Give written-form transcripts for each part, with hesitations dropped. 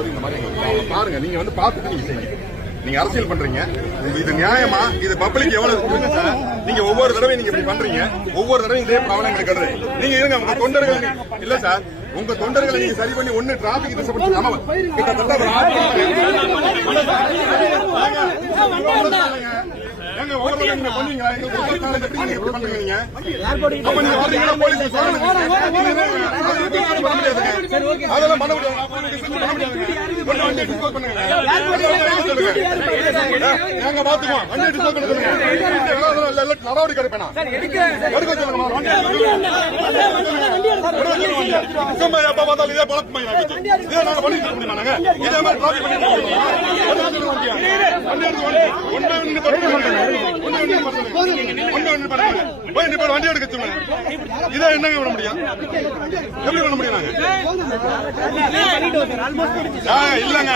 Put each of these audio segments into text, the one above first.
வரும்போது இந்த மாதிரி பாருங்க, நீங்க வந்து பார்த்துட்டு நீங்க செய்யுங்க. நீங்க அரசியல் பண்றீங்க, இது நியாயமா? இது பப்ளிக் எவ்வளவு இருக்குங்க சார்? நீங்க ஒவ்வொரு தடவையும் நீங்க இப்படி பண்றீங்க, ஒவ்வொரு தடவையும் இதே ப்ராப்ளம் கிடைக்கிறது. நீங்க இருங்க, உங்க தொண்டர்கள் இல்ல சார், உங்க தொண்டர்களை நீங்க சரி பண்ணி ஒண்ணு டிராபிக் கிட்டத்தட்ட அதெல்லாம் பண்ண முடியாது. நாங்க பாத்துக்குவோம், நடவடிக்கை எடுப்பேன். எப்ப பார்த்தாலும் இதே பழக்கம் இதே நாங்க பண்ணிட்டு முடியுமா? இதே மாதிரி டிராபிக் வண்டி எடுக்க சொல்லுங்க. இதை என்னங்க பண்ண முடியும்? எப்படி பண்ண முடியும்? இல்லங்க,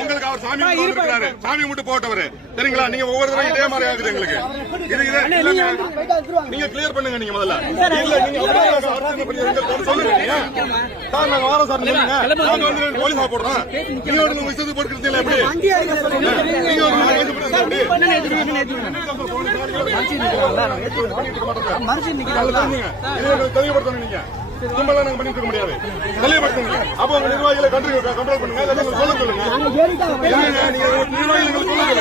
உங்களுக்கு அவர் சாமி இருக்கிறாரு, சாமி மட்டும் போட்டவரு சரிங்களா? நீங்க ஒவ்வொரு தடவை இதே மாதிரி ஆகுது எங்களுக்கு. நீங்க கிளியர் பண்ணுங்க. நீங்க முதல்ல சொல்லுங்க. சார் நாங்க வாரம் சார், நாங்க வந்து போலீஸா போடுறோம். நீங்க ஒரு விஷயத்துக்கு போட்டுக்கிறது எப்படி? தெளிவுபடுத்தணும். நீங்க கும்பலாம் நாங்க பண்ணிட்டு இருக்க முடியாது. தெளிவுபடுத்துங்க. அப்போ உங்க நிர்வாகிகளை கண்ட்ரோல் பண்ணுங்க. சொல்ல சொல்லுங்க. நிர்வாகிகள் சொல்லுங்க.